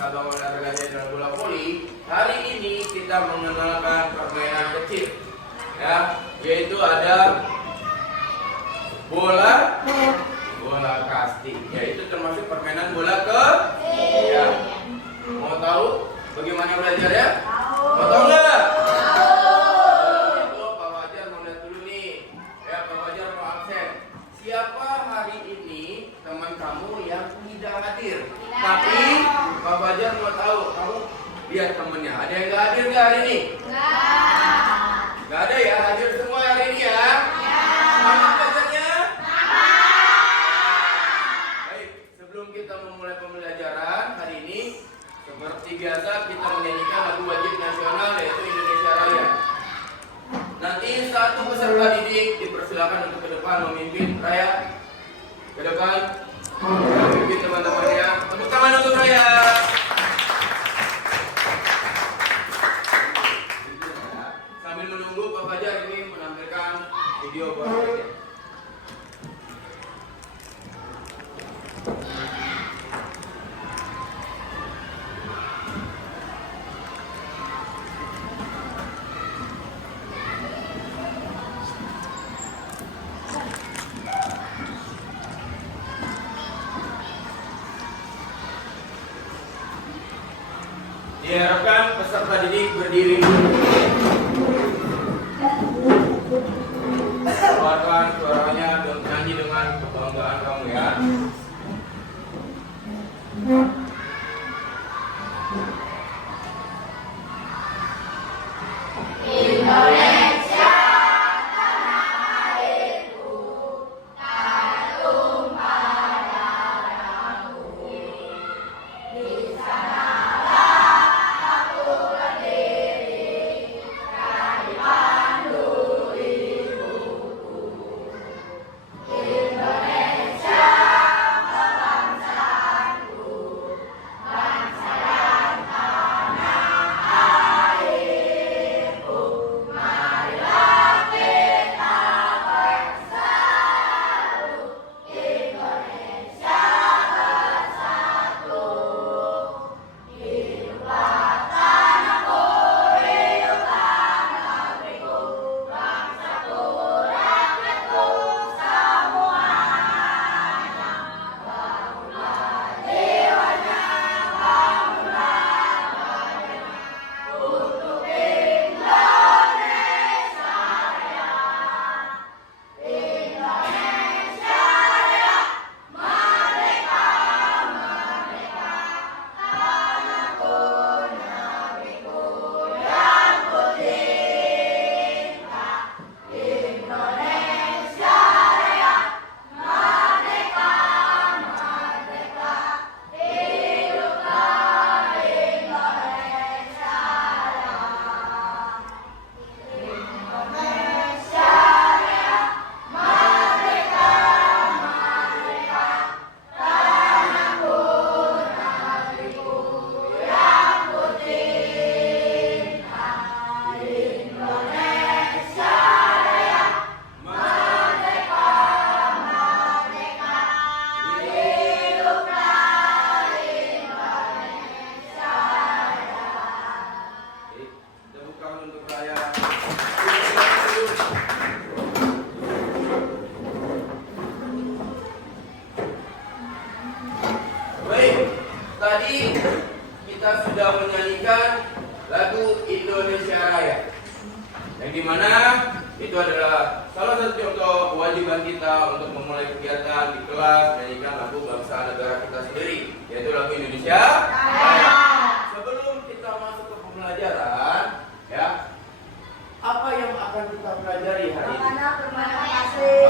cabang olahraga dan bola voli, hari ini kita mengenalkan permainan kecil, ya, yaitu ada bola kasti, yaitu termasuk permainan bola kecil. Ya. Mau tahu bagaimana belajarnya? Mau tahu nggak? Itu Pak Fajar mau lihat dulu nih, ya, Pak Fajar mau absen. Siapa hari ini teman kamu yang tidak hadir? Tapi Pak Fajar mau tahu, kamu lihat temennya, ada yang nggak hadir nggak hari ini? Nggak ada ya, hadir semua hari ini ya? Semangat belajarnya? Baik, sebelum kita memulai pembelajaran hari ini, seperti biasa kita menyanyikan lagu wajib nasional yaitu Indonesia Raya. Nanti satu peserta didik dipersilakan untuk ke depan memimpin Raya. Ke depan, memimpin teman-temannya. Tepuk tangan untuk Raya. Sambil menunggu Pak Fajar ini menampilkan video buat Raya. Diharapkan peserta didik berdiri dulu. Keluarkan suaranya dan nyanyi dengan kebanggaan kamu ya. Indonesia, tanah airku, tanah tumpah darahku. Di sanalah aku berdiri, dari pandu ibuku. Indonesia, kebangsaanku, bangsa dan tanah airku. Marilah kita bersatu, Indonesia bersatu. Hiduplah tanahku, hiduplah negeriku, bangsaku, rakyatku semuanya. Bangunlah jiwanya, bangunlah badannya, untuk Indonesia Raya. Indonesia Raya, merdeka, merdeka, tanahku, negeriku yang ku cinta. Indonesia Raya, merdeka, merdeka, hiduplah Indonesia Raya. Indonesia Raya, merdeka, merdeka, tanahku, negeriku yang ku cinta. Indonesia Raya, merdeka, merdeka, hiduplah Indonesia Raya. Tepuk tangan untuk Raya. Baik, tadi kita sudah menyanyikan lagu Indonesia Raya, yang dimana itu adalah salah satu contoh kewajiban kita untuk memulai kegiatan di kelas menyanyikan lagu bangsa negara kita sendiri, yaitu lagu Indonesia Raya. Sebelum kita masuk ke pembelajaran, ya, apa yang akan kita pelajari hari ini?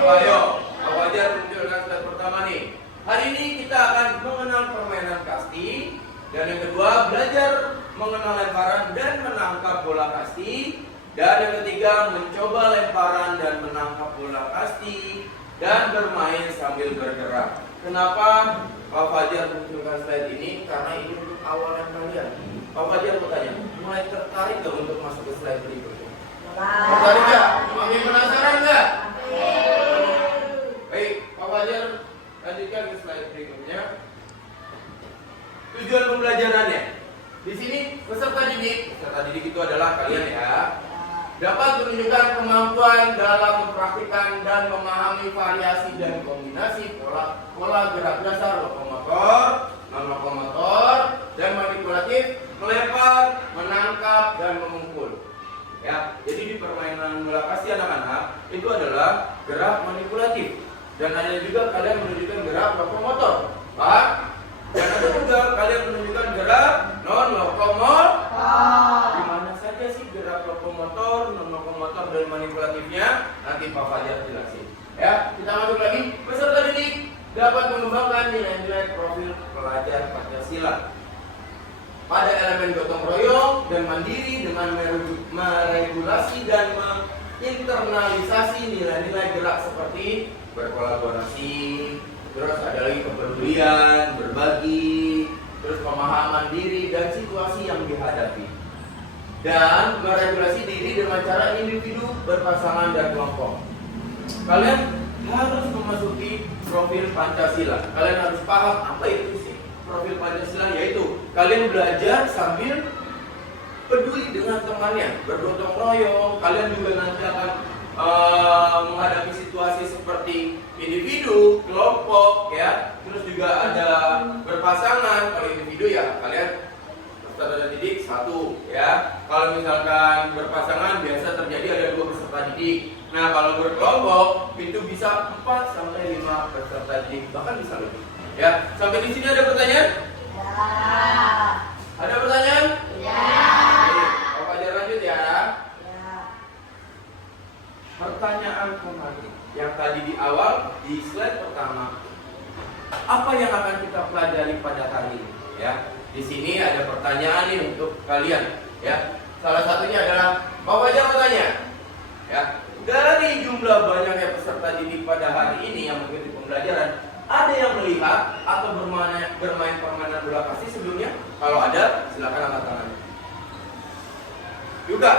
Apa ayo? Pak Fajar munculkan slide pertama nih. Hari ini kita akan mengenal permainan kasti, dan yang kedua belajar mengenal lemparan dan menangkap bola kasti, dan yang ketiga mencoba lemparan dan menangkap bola kasti dan bermain sambil bergerak. Kenapa Pak Fajar munculkan slide ini? Karena ini untuk awalan kalian. Pak Fajar bertanya, mulai tertarik nggak untuk masuk ke slide berikutnya? Tertarik nggak? Makin penasaran nggak? Baik, Pak Fajar lanjutkan ke slide berikutnya. tujuan pembelajarannya. Di sini peserta didik itu adalah kalian ya, dapat menunjukkan kemampuan dalam mempraktikkan dan memahami variasi dan kombinasi pola gerak dasar lokomotor, non-lokomotor, dan manipulatif, melempar, menangkap, dan memukul. Ya, jadi di permainan bola kasti anak-anak itu adalah gerak manipulatif, dan ada juga kalian menunjukkan gerak lokomotor, Pak. Dan ada juga kalian menunjukkan gerak non-lokomotor. Di mana saja sih gerak lokomotor, non-lokomotor, dan manipulatifnya? Nanti Pak Fajar jelasin. Ya, kita masuk lagi. Peserta didik dapat mengembangkan nilai-nilai profil pelajar Pancasila pada elemen gotong royong dan mandiri dengan meregulasi dan menginternalisasi nilai-nilai gerak seperti berkolaborasi, terus ada lagi kepedulian, berbagi, terus pemahaman diri dan situasi yang dihadapi, dan meregulasi diri dengan cara individu, berpasangan, dan kelompok. Kalian harus memasuki profil Pancasila. Kalian harus paham apa itu sih profil Pancasila, yaitu kalian belajar sambil peduli dengan temannya, bergotong royong. Kalian juga nanti akan menghadapi situasi seperti individu, kelompok, ya. Terus juga ada berpasangan. Kalau individu ya kalian peserta didik satu, ya. Kalau misalkan berpasangan biasa terjadi ada 2 peserta didik. Nah, kalau berkelompok itu bisa 4 sampai 5 peserta didik, bahkan bisa lebih. Ya, sampai di sini ada pertanyaan? Ya. Ada pertanyaan? Ya. Baik, Fajar lanjut ya. Ya. Pertanyaan kembali yang tadi di awal di slide pertama. Apa yang akan kita pelajari pada hari ini? Ya, di sini ada pertanyaan nih untuk kalian. Ya, salah satunya adalah Pak Fajar bertanya. Ya, dari jumlah banyaknya peserta didik pada hari ini yang mengikuti pembelajaran, ada yang melihat atau bermain permainan bola kasti sebelumnya? Kalau ada, silakan angkat tangannya. Yuka,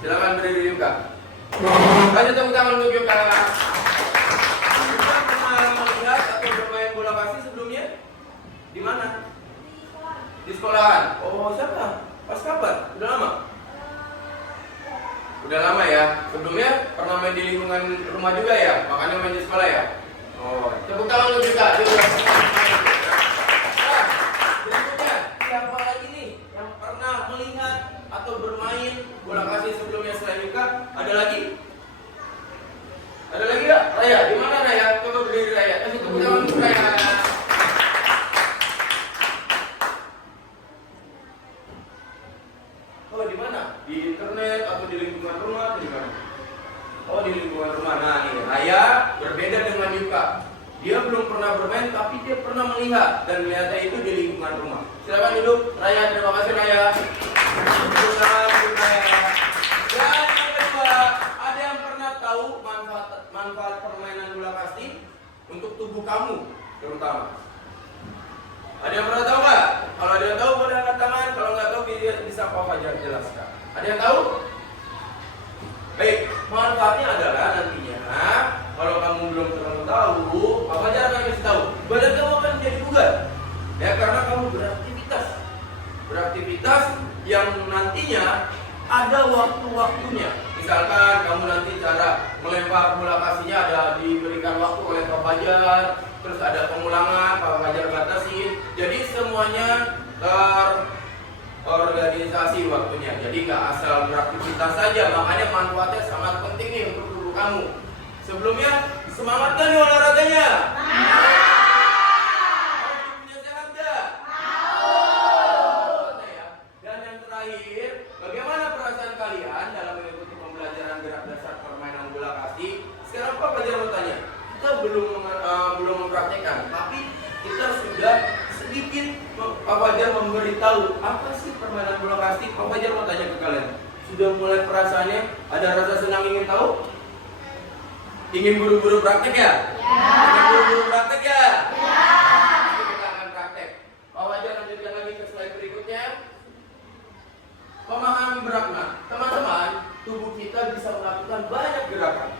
silakan berdiri Yuka. Kasih tepuk tangan untuk Yuka. Yuka pernah melihat atau bermain bola kasti sebelumnya? Di mana? Di sekolahan. Oh, siapa? Pas kapan? Udah lama? Udah lama ya. Sebelumnya pernah main di lingkungan rumah juga ya? Makanya main di sekolah ya? Oh, tepuk tangan untuk Yuka. Nah, berikutnya, siapa lagi nih yang pernah melihat atau bermain bola kasti sebelumnya selain Yuka? Ada lagi? Ada lagi nggak? Raya, di mana Raya? Coba berdiri Raya. Kasih tepuk tangan untuk Raya. Oh, di mana? Di internet atau di lingkungan rumah? Di mana? Oh, di lingkungan rumah. Nah, ini Raya berbeda dengan Yuka. Dia belum pernah bermain, tapi dia pernah melihat dan melihatnya itu di lingkungan rumah. Silakan duduk, Raya. Terima kasih Raya. Tepuk tangan untuk Raya. Dan yang kedua, ada yang pernah tahu manfaat permainan bola kasti untuk tubuh kamu terutama? Ada yang pernah tahu nggak? Kalau ada yang tahu boleh angkat tangan. Kalau nggak tahu bisa Pak Fajar jelaskan. Ada yang tahu? Baik, manfaatnya adalah nantinya kalau kamu belum terlalu tahu, Pak Fajar akan kasih tahu. Badan kamu akan menjadi bugar, ya karena kamu beraktivitas yang nantinya ada waktu-waktunya. Misalkan kamu nanti cara melempar bola kastinya ada diberikan waktu oleh Pak Fajar. Terus ada pengulangan, Pak Fajar batasin. Jadi semuanya terorganisasi waktunya. Jadi nggak asal beraktivitas saja. Makanya manfaatnya sangat penting nih untuk tubuh kamu. Sebelumnya semangat kan nih olahraganya? Tubuhnya sehat nggak? Ya. Dan yang terakhir, bagaimana perasaan kalian dalam mengikuti pembelajaran gerak dasar permainan bola kasti? Sekarang Pak Fajar bertanya. Kita belum mempraktekkan, tapi kita sudah sedikit Pak Fajar memberitahu apa sih permainan bola kasti. Pak Fajar mau tanya ke kalian, sudah mulai perasaannya? Ada rasa senang ingin tahu? Ingin buru-buru praktek ya? Ingin buru-buru praktek ya? Nanti kita akan praktek. Pak Fajar lanjutkan lagi ke slide berikutnya. Pemahaman berakna, teman-teman, tubuh kita bisa melakukan banyak gerakan.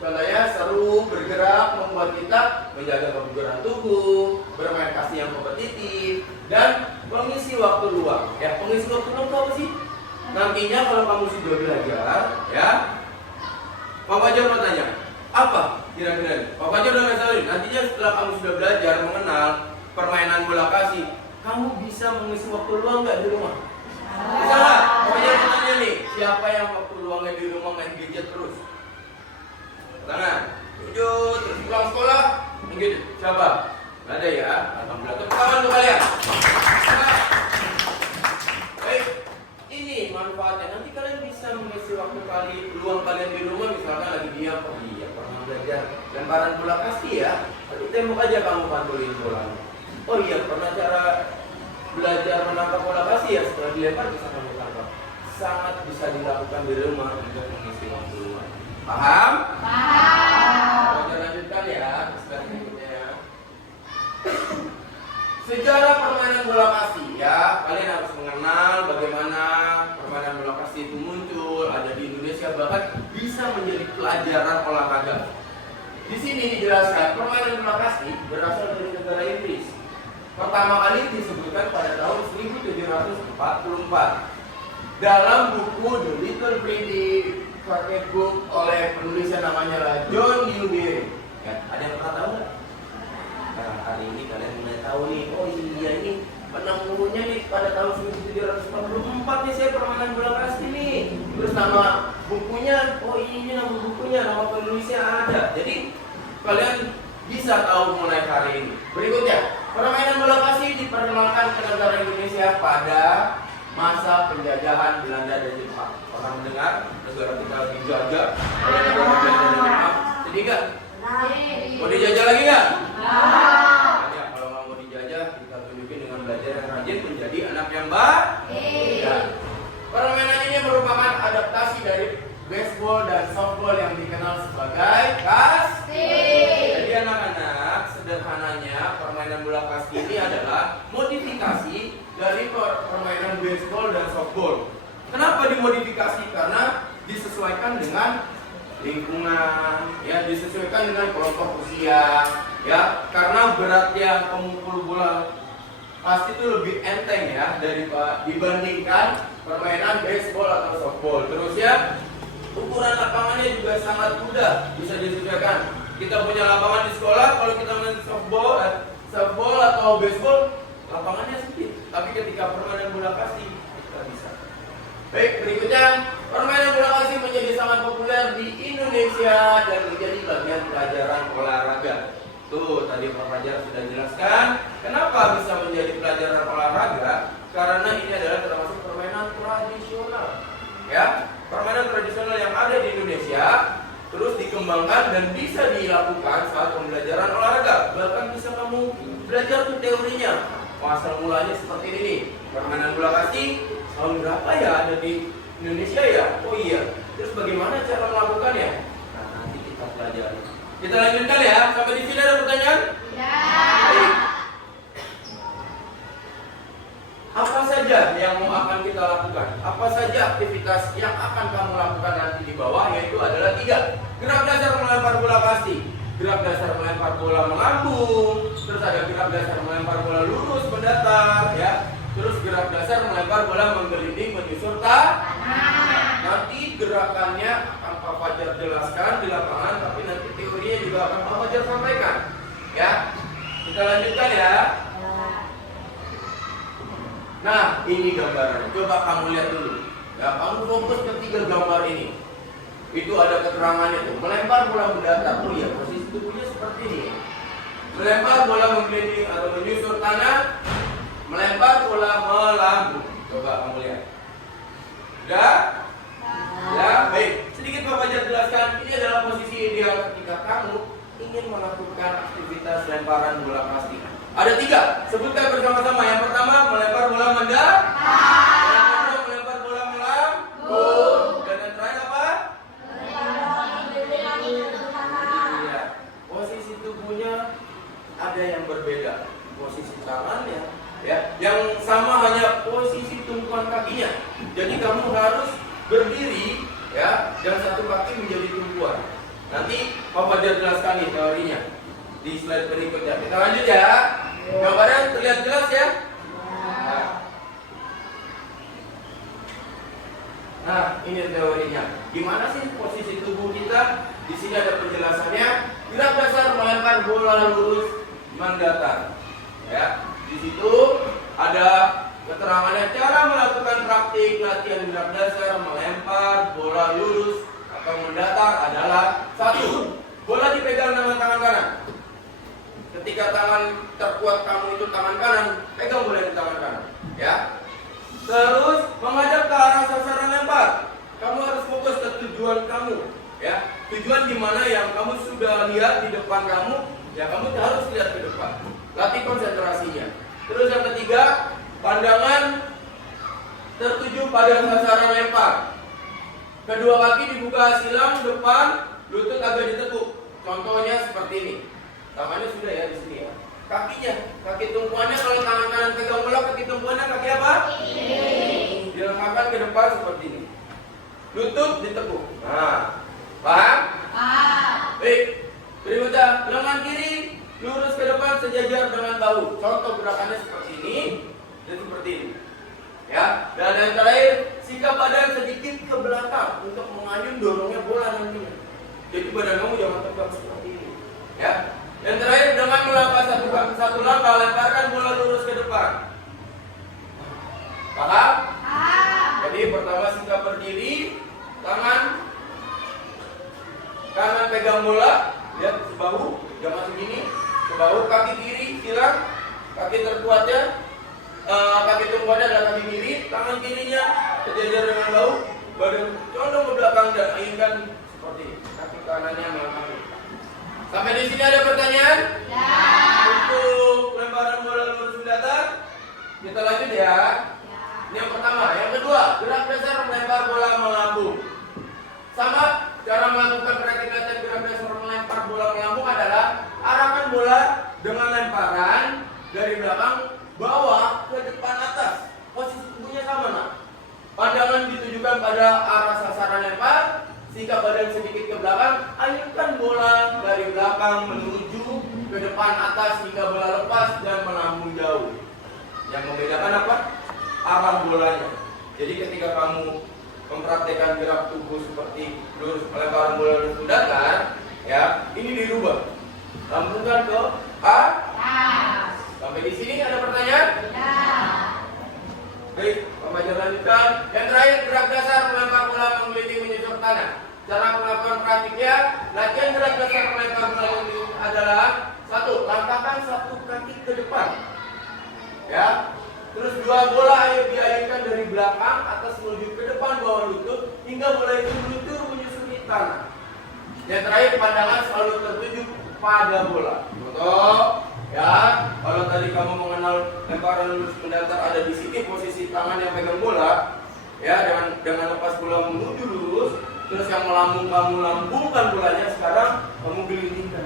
Contohnya seru, bergerak, membuat kita menjaga kebugaran tubuh, bermain kasih yang kompetitif, dan mengisi waktu luang. Ya, mengisi waktu luang itu apa sih? Nantinya kalau kamu sudah belajar, ya, Pak Fajar mau tanya, apa kira-kira? Pak Fajar udah ngasih tahu, nantinya setelah kamu sudah belajar mengenal permainan bola kasih, kamu bisa mengisi waktu luang nggak di rumah? Bisa nggak? Pak Fajar mau tanya nih, siapa yang waktu luangnya di rumah main gadget terus? Tangan, tujuh, terus pulang sekolah, mungkin siapa? Nggak ada ya? Alhamdulillah, tepuk tangan untuk kalian. Nah, baik, ini manfaatnya. Nanti kalian bisa mengisi waktu luang kalian di rumah, misalkan lagi diam, oh iya pernah belajar lemparan bola kasih ya. Tapi tembok aja kamu pantulin bolanya. Oh iya pernah cara belajar menangkap bola kasih ya, setelah dilempar bisa kamu tangkap. Sangat bisa dilakukan di rumah untuk mengisi waktu luang. Paham? Paham. Kita lanjutkan ya, slide berikutnya ya. Sejarah permainan bola kasih ya, kalian harus mengenal bagaimana permainan bola kasih itu muncul, ada di Indonesia, bahkan bisa menjadi pelajaran olahraga. Di sini dijelaskan permainan bola kasih berasal dari negara Inggris. Pertama kali disebutkan pada tahun 1744 dalam buku The Little Printed Pocket Book oleh penulis yang namanya John Newbery. Ya, ada yang pernah tahu nggak? Nah, hari ini kalian mulai tahu nih, oh iya ini penemunya nih pada tahun 1744 nih saya permainan bola kasih nih. Terus nama bukunya, oh ini nama bukunya, nama penulisnya ada. Jadi kalian bisa tahu mulai hari ini. Berikutnya, permainan bola kasih diperkenalkan ke negara Indonesia pada masa penjajahan Belanda dan Jepang. Pernah mendengar negara kita dijajah oleh negara Belanda dan Jepang? Jadi enggak? Mau dijajah lagi nggak? Ya, kalau nggak mau dijajah, kita tunjukin dengan belajar yang rajin menjadi anak yang baik. Ya. Permainan ini merupakan adaptasi dari baseball dan softball yang dikenal sebagai kasih. Jadi anak-anak, sederhananya permainan bola kasih ini adalah modifikasi dari permainan baseball dan softball. Kenapa dimodifikasi? Karena disesuaikan dengan lingkungan, ya, disesuaikan dengan kelompok usia, ya, karena beratnya pemukul bola pasti itu lebih enteng ya dibandingkan permainan baseball atau softball. Terus ya, ukuran lapangannya juga sangat mudah, bisa disesuaikan. Kita punya lapangan di sekolah, kalau kita main softball atau baseball, lapangannya sempit. Tapi ketika permainan bola kasih, kita bisa. Baik, berikutnya, permainan bola kasih menjadi sangat populer di Indonesia dan menjadi bagian pelajaran olahraga. Tuh, tadi Pak Fajar sudah jelaskan kenapa bisa menjadi pelajaran olahraga, karena ini adalah termasuk permainan tradisional. Ya, permainan tradisional yang ada di Indonesia terus dikembangkan dan bisa dilakukan saat pembelajaran olahraga. Bahkan bisa kamu belajar tuh teorinya. Asal mulanya seperti ini nih. Permainan bola kasih tahun berapa ya ada di Indonesia ya? Oh iya. Terus bagaimana cara melakukannya? Nah, nanti kita pelajari. Kita lanjutkan ya. Sampai di sini ada pertanyaan? Ya. Baik. Apa saja yang akan kita lakukan? Apa saja aktivitas yang akan kamu lakukan nanti di bawah? Yaitu adalah 3. Gerak dasar melempar bola kasih, gerak dasar melempar bola melambung, terus ada gerak dasar melempar bola lurus mendatar, ya. Terus gerak dasar melempar bola menggelinding menyusur tanah. Nanti gerakannya akan Pak Fajar jelaskan di lapangan, tapi nanti teorinya juga akan Pak Fajar sampaikan. Ya, kita lanjutkan ya. Nah, ini gambarannya. Coba kamu lihat dulu. Ya, kamu fokus ke 3 gambar ini. Itu ada keterangannya tuh. Melempar bola mendatar. Oh iya, posisi tubuhnya seperti ini. Melempar bola menggelinding atau menyusur tanah. Melempar bola melambung. Coba kamu lihat. Udah? Ya, baik. Sedikit Pak Fajar jelaskan. Ini adalah posisi ideal ketika kamu ingin melakukan aktivitas lemparan bola kasih. Ada 3. Sebutkan bersama-sama. Yang pertama, melempar bola mendatar. Yang kedua, melempar bola melambung. Dan yang terakhir apa? Iya. Posisi tubuhnya ada yang berbeda. Posisi tangannya, ya, yang sama hanya posisi tumpuan kakinya. Jadi kamu harus berdiri, ya, dan satu kaki menjadi tumpuan. Nanti Pak Fajar jelaskan nih teorinya di slide berikutnya. Kita lanjut ya. Gambarnya terlihat jelas ya? Nah, ini teorinya. Gimana sih posisi tubuh kita? Di sini ada penjelasannya. Gerak dasar melempar bola lurus mendatar. Ya, di situ ada keterangannya cara melakukan praktik latihan gerak dasar melempar bola lurus atau mendatar adalah: 1. Bola dipegang dengan tangan kanan. Ketika tangan terkuat kamu itu tangan kanan, pegang bola di tangan kanan. Ya. Terus menghadap ke arah sasaran lempar. Kamu harus fokus ke tujuan kamu. Ya. Tujuan di mana yang kamu sudah lihat di depan kamu, ya kamu harus lihat ke depan. Latih konsentrasinya. Terus yang ketiga, pandangan tertuju pada sasaran lempar. Kedua kaki dibuka silang depan, lutut agak ditekuk. Contohnya seperti ini. Tangannya sudah ya di sini ya. Kakinya, kaki tumpuannya kalau tangan kanan pegang bola, kaki tumpuannya kaki apa? Dilengkapkan ke depan seperti ini. Lutut ditekuk. Nah, paham? Paham. Baik. Berikutnya, lengan kiri lurus ke depan sejajar dengan bahu. Contoh gerakannya seperti ini dan seperti ini. Ya. Dan yang terakhir, sikap badan sedikit ke belakang untuk mengayun dorongnya bola nantinya. Jadi badan kamu jangan tegak seperti ini. Ya. Yang terakhir, dengan melangkah satu langkah, lemparkan bola lurus ke depan. Paham? Jadi pertama sikap berdiri, tangan kanan pegang bola, lihat ke bahu, jangan segini, ke bahu, kaki kiri silang, kaki terkuatnya, kaki tumpuannya adalah kaki kiri, tangan kirinya sejajar dengan bahu, badan condong ke belakang dan ayunkan seperti ini, kaki kanannya melangkah. Sampai di sini ada pertanyaan? Ya. Untuk lemparan bola lurus mendatar, kita lanjut ya. Ini yang pertama. Yang kedua, gerak dasar melempar bola melambung. Sama, cara melakukan praktik latihan gerak dasar melempar bola melambung adalah arahkan bola dengan lemparan dari belakang bawah ke depan atas. Posisi tubuhnya sama, nak. Pandangan ditujukan pada arah sasaran lempar, sikap badan sedikit ke belakang, ayunkan bola dari belakang menuju ke depan atas hingga bola lepas dan melambung jauh. Yang membedakan apa? Arah bolanya. Jadi ketika kamu mempraktekkan gerak tubuh seperti lurus melemparan bola lurus mendatar, ya, ini dirubah. Lambungkan ke atas. Sampai di sini ada pertanyaan? Ya. Baik, pembelajaran lanjutkan. Yang terakhir, gerak dasar melempar bola menggelinding menyusur tanah. Cara melakukan praktiknya, latihan gerak dasar melempar bola menggelinding adalah: 1. Langkahkan satu kaki ke depan. Ya. Terus 2, bola diayunkan dari belakang atas menuju ke depan bawah lutut hingga bola itu meluncur menyusuri tanah. Yang terakhir, pandangan selalu tertuju pada bola. Contoh, ya, kalau tadi kamu mengenal lemparan lurus mendatar ada di sini posisi tangan yang pegang bola, ya, dengan lepas bola menuju lurus, terus yang melambung kamu lambungkan bolanya, sekarang kamu gelindingkan.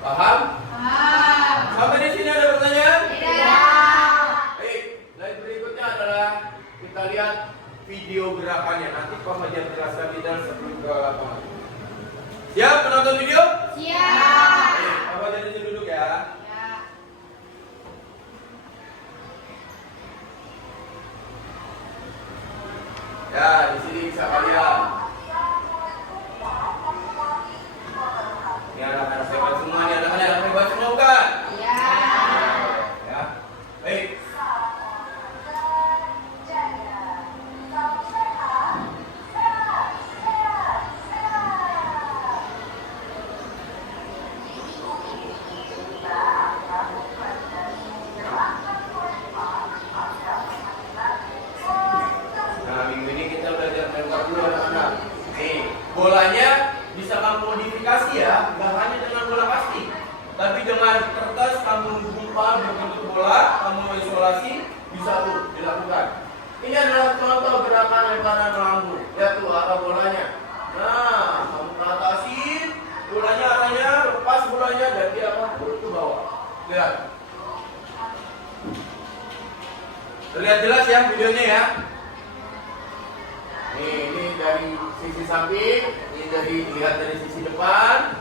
Paham? Paham. Sampai di sini ada pertanyaan? Ya. Slide berikutnya adalah kita lihat video gerakannya. Nanti Pak Fajar jelaskan di dalam sebelum ke lapangan. Siap penonton video? Siap. Pak Fajar di sini duduk ya. Ya. Ya, di sini bisa kalian. Ini anak-anak hebat semua, ini anak-anak hebat semua bukan? Ya. Ya, baik. Nah, minggu ini kita belajar melempar dulu anak-anak. Nih, bolanya bisa kamu modifikasi ya, nggak hanya dengan bola plastik, tapi dengan kertas kamu gumpal berbentuk bola, kamu isolasi, bisa tuh dilakukan. Ini adalah contoh gerakan lemparan melambung. Lihat tuh arah bolanya. Nah, kamu ke atasin, bolanya arahnya lepas bolanya dan dia akan turun ke bawah. Lihat. Terlihat jelas ya videonya ya. Ini dari sisi samping, ini lihat dari sisi depan.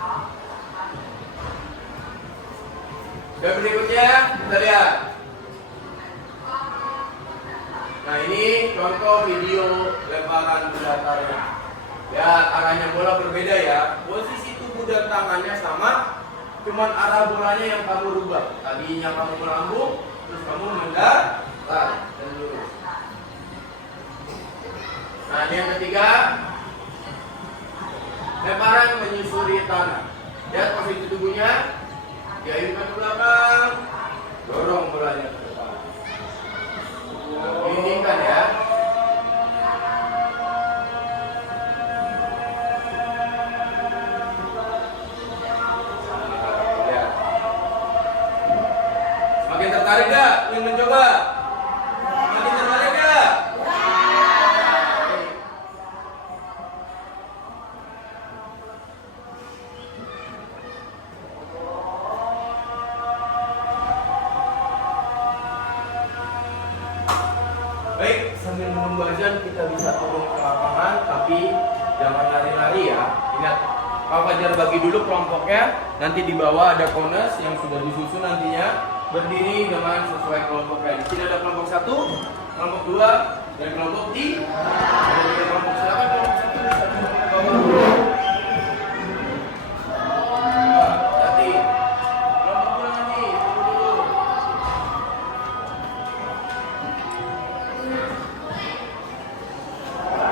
Dan berikutnya kita lihat. Nah ini contoh video lemparan bola datarnya. Ya arahnya bola berbeda ya. Posisi tubuh dan tangannya sama, cuman arah bolanya yang kamu rubah. Tadinya kamu melambung, terus kamu mendatar dan lurus. Nah ini yang ketiga, lemparan menyusuri tanah. Lihat posisi tubuhnya, diayunkan ke belakang, dorong bolanya ke depan. Gelindingkan ya. Semakin tertarik gak? Ingin mencoba? Semakin tertarik gak? Baik, sambil menunggu azan kita bisa turun ke lapangan, tapi jangan lari-lari ya. Ingat, Pak Fajar bagi dulu kelompoknya. Nanti di bawah ada kones yang sudah disusun nantinya. Berdiri dengan sesuai kelompoknya. Di sini ada kelompok 1, kelompok 2, dan kelompok 3. Ada 3 kelompok. Silakan kelompok 1 bisa turun ke bawah. Hati. Kelompok 2 nanti turun dulu.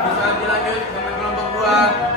Bisa dilanjut dengan kelompok 2.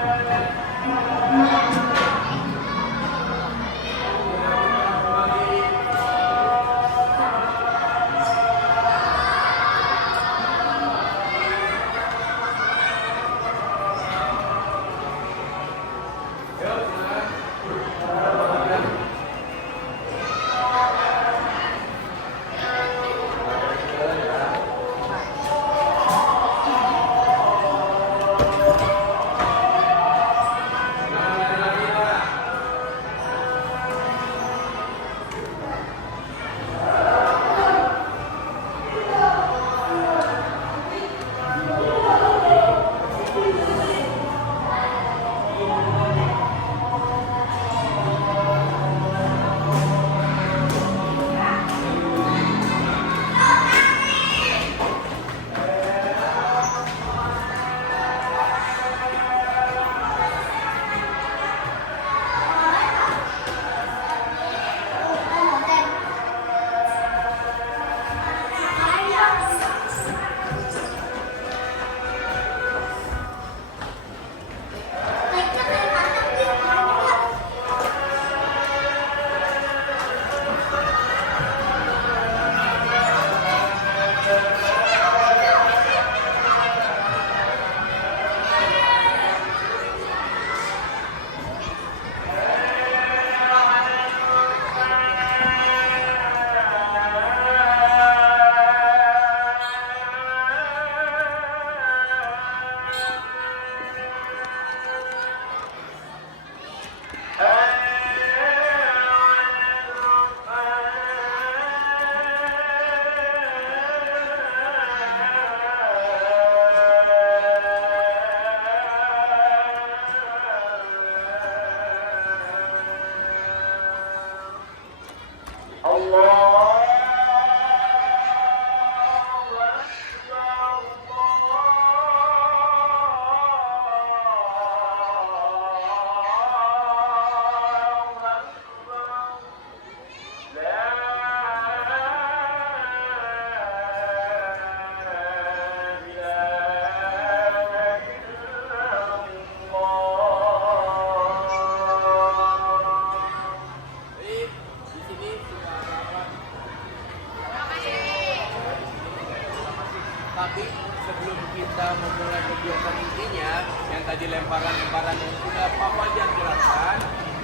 Tapi sebelum kita memulai kegiatan intinya, yang tadi lemparan-lemparan yang sudah Pak Fajar jelaskan,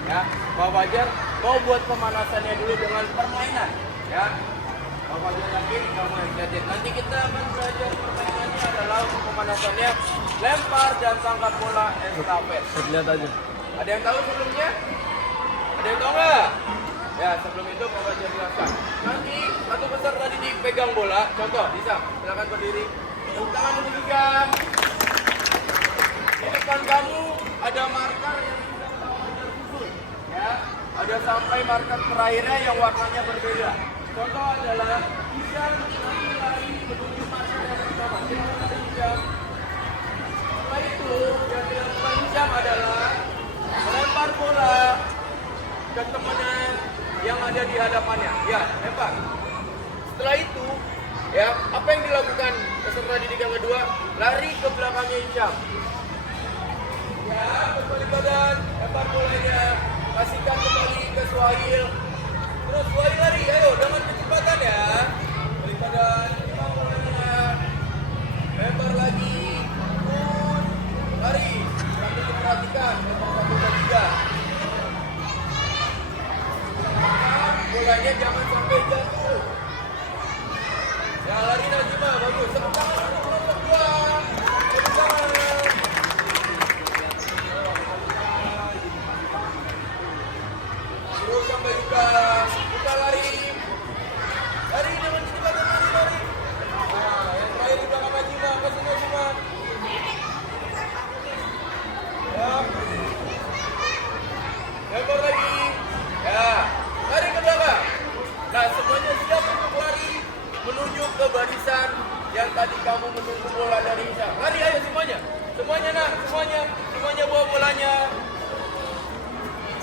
ya, Pak Fajar mau buat pemanasannya dulu dengan permainan, ya. Pak Fajar yakin kamu yang gadget. Nanti kita akan belajar permainannya adalah untuk pemanasannya lempar dan tangkap bola estafet. Lihat aja. Ada yang tahu sebelumnya? Ada yang tahu nggak? Ya, sebelum itu Pak Fajar jelaskan. Nanti satu peserta tadi dipegang bola. Contoh, bisa. Silakan berdiri. Tepuk tangan untuk dipegang. Di depan kamu ada marker yang sudah Pak Fajar susun. Ya, ada sampai marker terakhirnya yang warnanya berbeda. Contoh adalah Hisham nanti lari menuju marker yang pertama. Kita lari Hisham. Setelah itu yang dilakukan Hisham adalah melempar bola ke temannya yang ada di hadapannya. Ya, lempar. Setelah itu, ya, apa yang dilakukan peserta didik yang kedua? Lari ke belakangnya Hisham. Ya, berbalik badan, lempar bolanya, kasihkan kembali ke Suhail. Terus Suhail lari, ayo dengan kecepatan ya. Balik badan, lempar bolanya, lempar lagi, terus lari. Sambil diperhatikan, lempar 1 dan 3. Bolanya jangan sampai jatuh. Ya, lari Najimah, bagus. Tepuk tangan untuk kelompok 2. Tepuk tangan. Terus sampai juga. Kita lari. Lari dengan kecepatan, lari. Nah, yang terakhir di belakang Najimah. Kasih Najimah. Ya. Lempar lagi. Ya. Lari ke belakang. Nah, semuanya siap untuk lari menuju ke barisan yang tadi kamu menunggu bola dari Hisham. Lari ayo semuanya. Semuanya nak, semuanya bawa bolanya.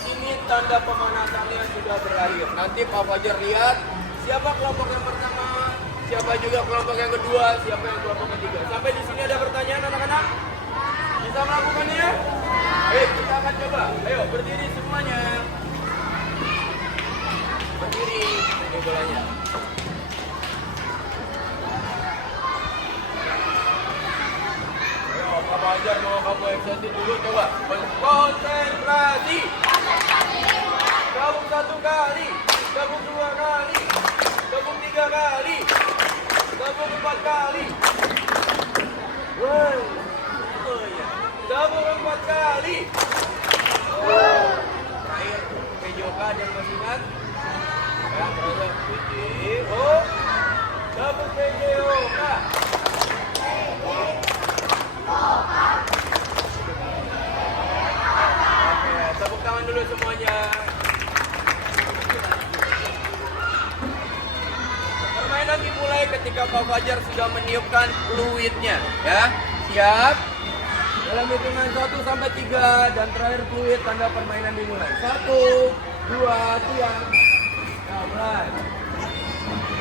Ini tanda pemanasannya sudah berakhir. Nanti Pak Fajar lihat siapa kelompok yang pertama, siapa juga kelompok yang kedua, siapa yang kelompok ketiga. Sampai di sini ada pertanyaan anak-anak? Bisa melakukannya? Baik, kita akan coba. Ayo berdiri semuanya. Berdiri, ini bolanya. Ayo, Papa ajar mau kamu eksotin dulu, coba. Konsentrasi. Gabung 1 kali, gabung 2 kali, gabung 3 kali, gabung 4 kali. Wow. Oh, iya. Gabung 4 kali. Terakhir, Pejoka dan Masinan. Ya, terakhir, Putih. Oh, gabung Pejoka. Oke, tepuk tangan dulu semuanya. Permainan dimulai ketika Pak Fajar sudah meniupkan fluidnya, ya. Siap? Dalam hitungan 1 sampai 3 dan terakhir fluid tanda permainan dimulai. 1, 2, siap. Nah, mulai.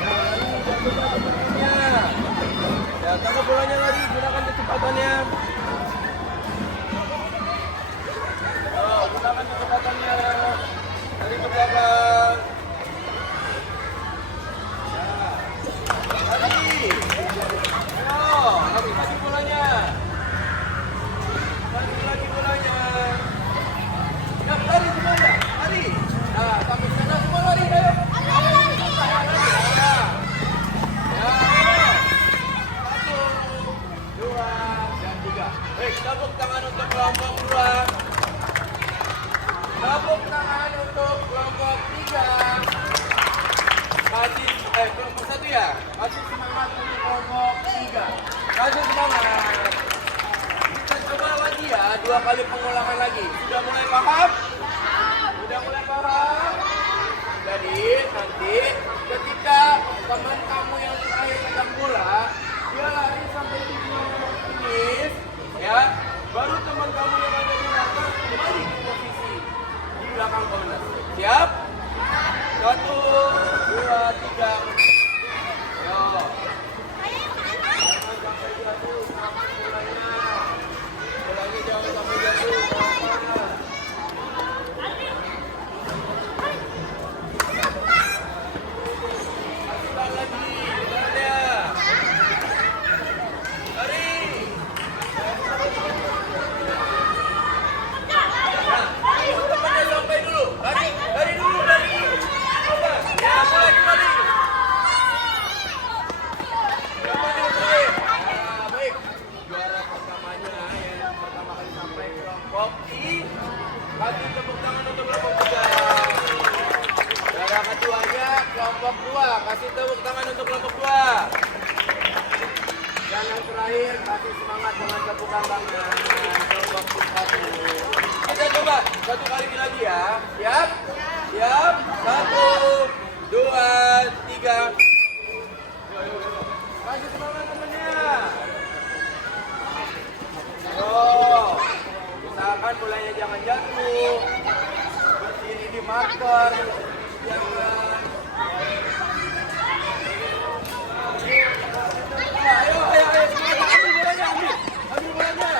Ya, lari, jatuh bolanya. Ya, tangkap bolanya lari, gunakan kecepatannya. Oh, gunakan kecepatannya. Lari ke belakang. Lari. Ayo, lari lagi bolanya. Lari lagi bolanya. Ya, lari semuanya. Lari. Nah, sampai sana semua lari. Ayo. Ya, ayo. 1, 2, dan 3. Baik, tepuk tangan untuk kelompok 2. Tepuk tangan untuk kelompok 3. Kasih, kelompok 1 ya. Kasih semangat untuk kelompok 3. Kasih semangat. Kita coba lagi ya, 2 kali pengulangan lagi. Sudah mulai paham? Sudah mulai paham? Jadi nanti ketika teman kamu yang terakhir pegang bola, dia lari sampai di finish, ya. Baru teman kamu yang ada di belakang kembali ke posisi di belakang komandan. Siap? 1, 2, 3. Yo. Jangan sampai jatuh sama bolanya. Bolanya jangan sampai jatuh. Pelan-pelan. Masukkan lagi. Bolanya. Lari. Temannya sampai dulu. Lari dulu. Coba. Ya, mulai kembali. Kembali terakhir. Nah, baik. Juara pertamanya yang pertama kali sampai kelompok I. Kasih tepuk tangan untuk kelompok 3. Juara keduanya kelompok 2. Kasih tepuk tangan untuk kelompok 2. Dan yang terakhir kasih semangat dengan tepukan tangan kelompok 1. Kita coba 1 kali lagi ya. Siap? Siap? 1, 2, 3. Kasih semangat temennya. Usahakan bolanya jangan jatuh. Berdiri di marker. Jangan. Ayo, semangat. Ambil bolanya, ambil bolanya.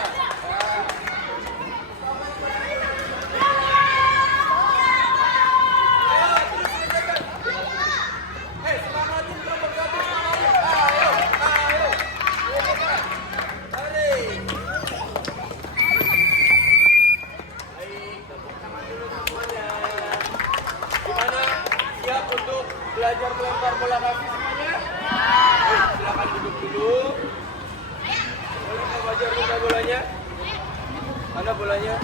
Semangatin bro, bergabung semangatin. Ayo. Tarik. Baik, tepuk tangan dulu semuanya. Gimana? Siap untuk belajar melempar bola kaki semuanya? Silakan duduk dulu. Boleh Pak Fajar minta bolanya? Mana bolanya?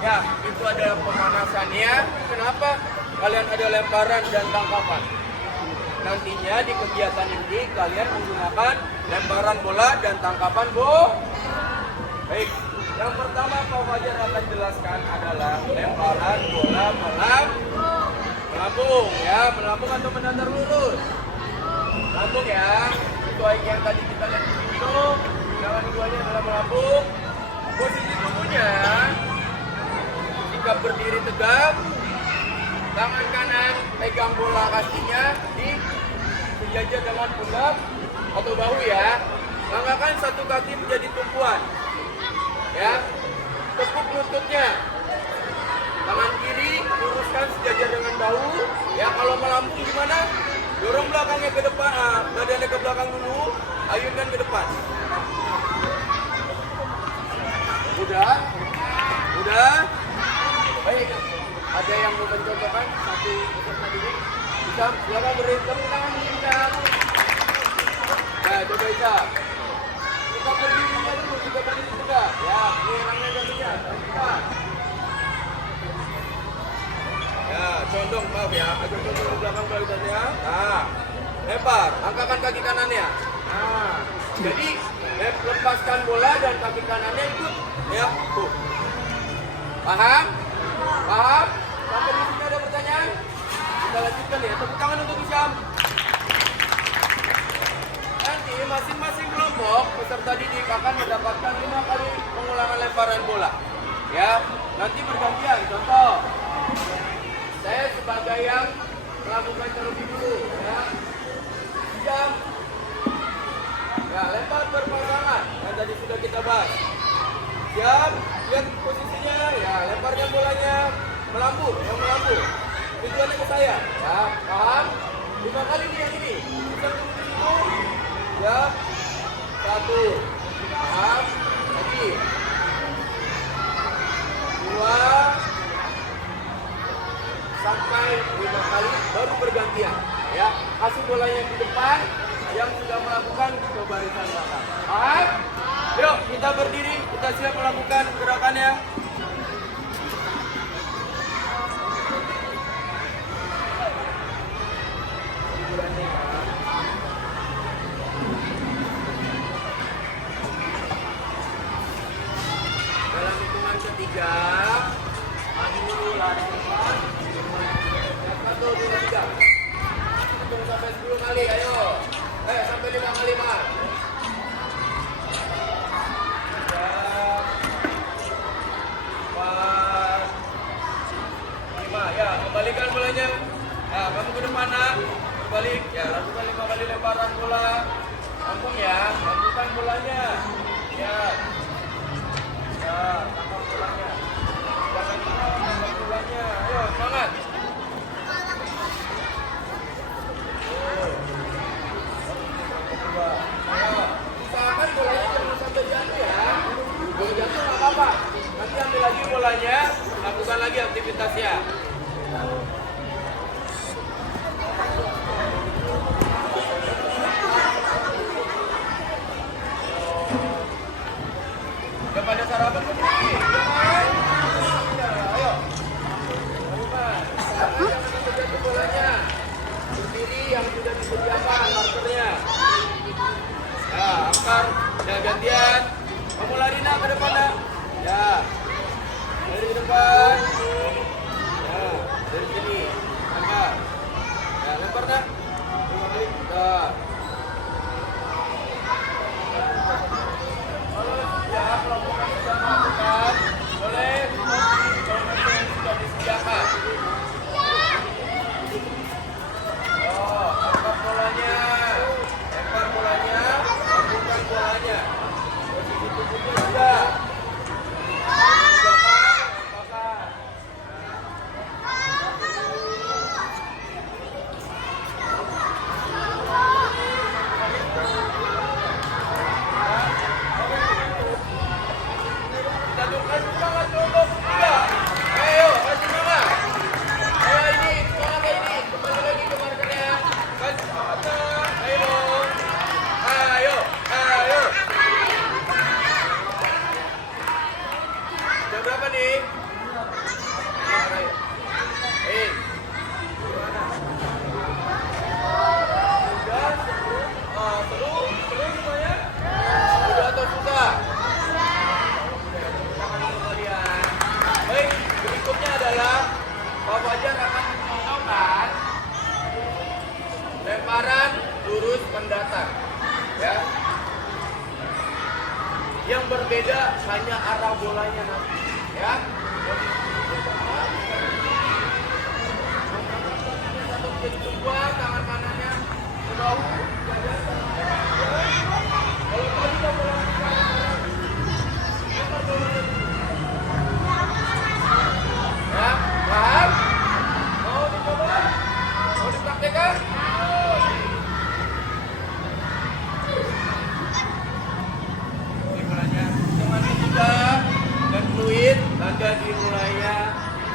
Ya, itu adalah pemanasannya. Kenapa? Kalian ada lemparan dan tangkapan. Nantinya di kegiatan ini kalian menggunakan lemparan bola dan tangkapan Baik, yang pertama Pak Fajar akan jelaskan adalah lemparan bola melambung ya, melambung atau mendatar lurus. Melambung ya, sesuai yang tadi kita lihat di video. Yang keduanya adalah melambung. Posisi tubuhnya jika berdiri tegak, tangan kanan pegang bola kakinya di sejajar dengan pundak atau bahu ya. Langkahkan satu kaki menjadi tumpuan. Ya, tekuk lututnya. Tangan kiri luruskan sejajar dengan bahu. Ya, kalau melambung gimana? Dorong belakangnya ke depan, badannya ke belakang dulu, ayunkan ke depan. Udah? Baik, ada yang mau mencontohkan satu peserta didik? Bisa, silakan beri tepuk tangan bisa. Nah, coba bisa. Kita berdiri dulu, kita berdiri tegak. Ya, ini orangnya gantinya. Kita. Ya, condong, maaf ya. Agak condong ke belakang badannya. Nah, lempar, angkatkan kaki kanannya. Nah, jadi lepaskan bola dan kaki kanannya ikut. Ya, tuh. Paham? Sampai di sini ada pertanyaan? Kita lanjutkan ya. Tepuk tangan untuk Isyam. Nanti masing-masing kelompok peserta didik akan mendapatkan 5 kali pengulangan lemparan bola. Ya, nanti bergantian. Contoh, saya sebagai yang melakukan terlebih dulu. Ya, Isyam. Ya, lempar berpasangan. Yang tadi sudah kita bahas. Siap, lihat posisinya, ya lemparkan bolanya melambung. Tujuannya ke saya, ya paham? 5 kali nih yang ini. Bisa tunggu di situ. Ya, 1, paham? Lagi. 2, sampai 5 kali, baru bergantian. Ya, kasih bolanya di depan, yang sudah melakukan ke barisan belakang. Paham? Yuk, kita berdiri, kita siap melakukan gerakannya. Dalam hitungan ketiga, maju dulu lari depan. 1, 2, 3. Hitung sampai 10 kali, ayo. Sampai 5 kali, Mas. Ya, kembalikan bolanya. Ya, kamu ke depan, nak. Berbalik. Ya, lakukan 5 kali lemparan bola. Langsung ya, lakukan bolanya. Ya. Ya, tangkap bolanya. Jangan tangkap bolanya. Ayo, semangat. Ayo, usahakan bolanya jangan sampai jatuh ya. Kalau jatuh nggak apa-apa. Nanti ambil lagi bolanya, lakukan lagi aktivitasnya. Udah pada sarapan belum nih? Ayo. Jangan sampai jatuh bolanya. Berdiri yang sudah disediakan markernya. Ya, angkat. Ya, gantian. Kamu depan. Nah, dari sini. Angkat. Nah, lempar dah. 5 kali. Dah. Kalau sudah kelompok sudah melakukan, boleh seperti kelompok yang sudah disediakan. Oh, angkat bolanya. Lempar bolanya. Lakukan bolanya. Posisi tubuhnya sudah. Berapa nih? Sudah semuanya? Sudah atau sudah? Baik, berikutnya adalah Pak Fajar akan mencontohkan lemparan lurus mendatar. Ya. Yang berbeda hanya arah bolanya nanti. Ya. Satu menjadi dua, tangan kanannya ke bahu, dada, kalau tadi udah melakukan lempar bolanya dulu. Ya, paham? Mau dicoba? Mau dipraktekan? Ini bolanya. Teman-teman sudah dan fluid, tanda dimulainya.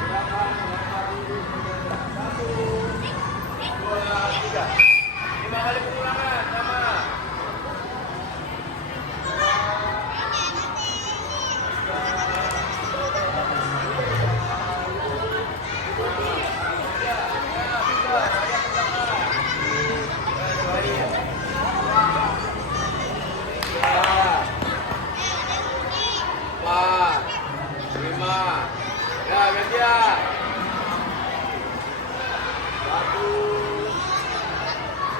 Gerakan lempar lurus mendatar. 1, 2, 3. 5 kali pengulangan sama. Ya, gantian. 1,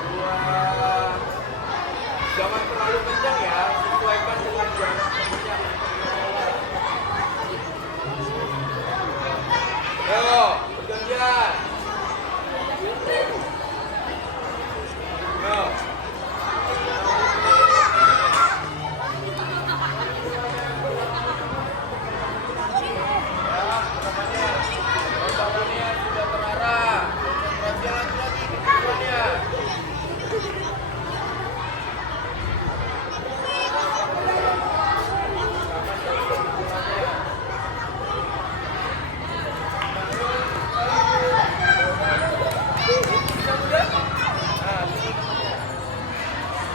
2. Jangan terlalu kencang ya, sesuaikan dengan jarak kencang. Ayo, bergantian. Ayo. Tembakannya sudah terarah. Konsentrasi lagi di tujuannya.